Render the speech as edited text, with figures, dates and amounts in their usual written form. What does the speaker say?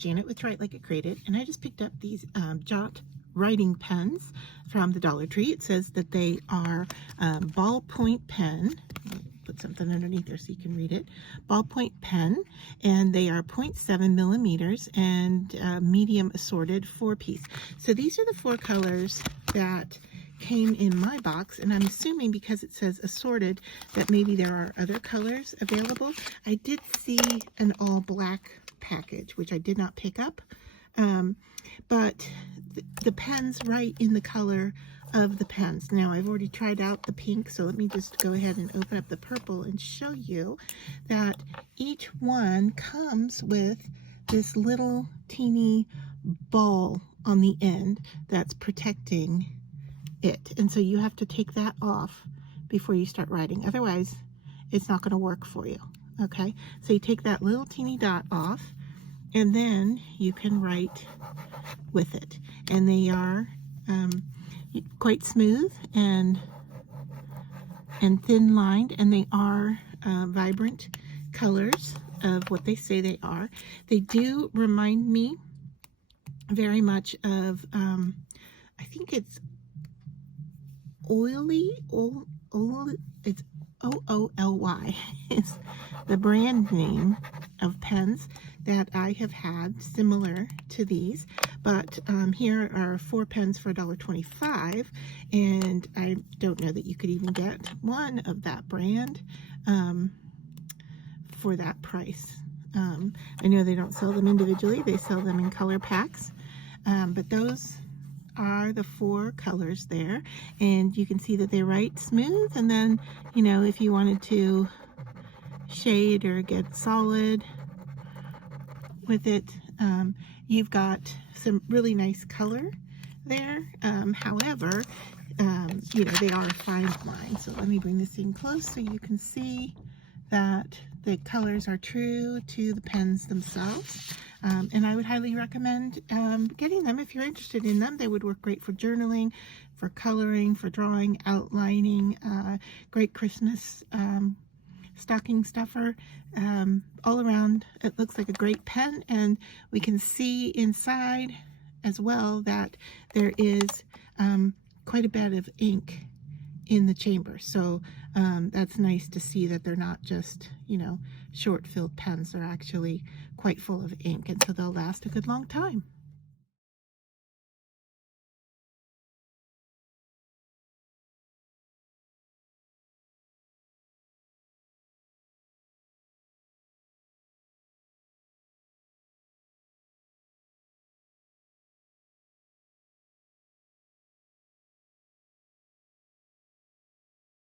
Janet with Write Like It Created, and I just picked up these Jot writing pens from the Dollar Tree. It says that they are ballpoint pen. I'll put something underneath there so you can read it. Ballpoint pen, and they are 0.7 millimeters and medium assorted 4-piece. So these are the 4 colors that came in my box, and I'm assuming because it says assorted that maybe there are other colors available. I did see an all black package, which I did not pick up, but the pens write in the color of the pens. Now I've already tried out the pink, so let me just go ahead and open up the purple and show you that each one comes with this little teeny ball on the end that's protecting it, and so you have to take that off before you start writing, otherwise it's not going to work for you. Okay, so you take that little teeny dot off, and then you can write with it, and they are quite smooth and thin lined, and they are vibrant colors of what they say they are. They do remind me very much of I think it's Ooly, it's O-O-L-Y is the brand name of pens that I have had similar to these, but here are 4 pens for $1.25, and I don't know that you could even get one of that brand for that price. I know they don't sell them individually, they sell them in color packs, but those are the 4 colors there, and you can see that they write smooth, and then, you know, if you wanted to shade or get solid with it, you've got some really nice color there. However, you know, they are a fine line, so let me bring this in close so you can see that the colors are true to the pens themselves. And I would highly recommend getting them if you're interested in them. They would work great for journaling, for coloring, for drawing, outlining, great Christmas stocking stuffer. All around, it looks like a great pen, and we can see inside as well that there is quite a bit of ink in the chamber, so that's nice to see that they're not just, you know, short filled pens. They're actually quite full of ink, and so they'll last a good long time.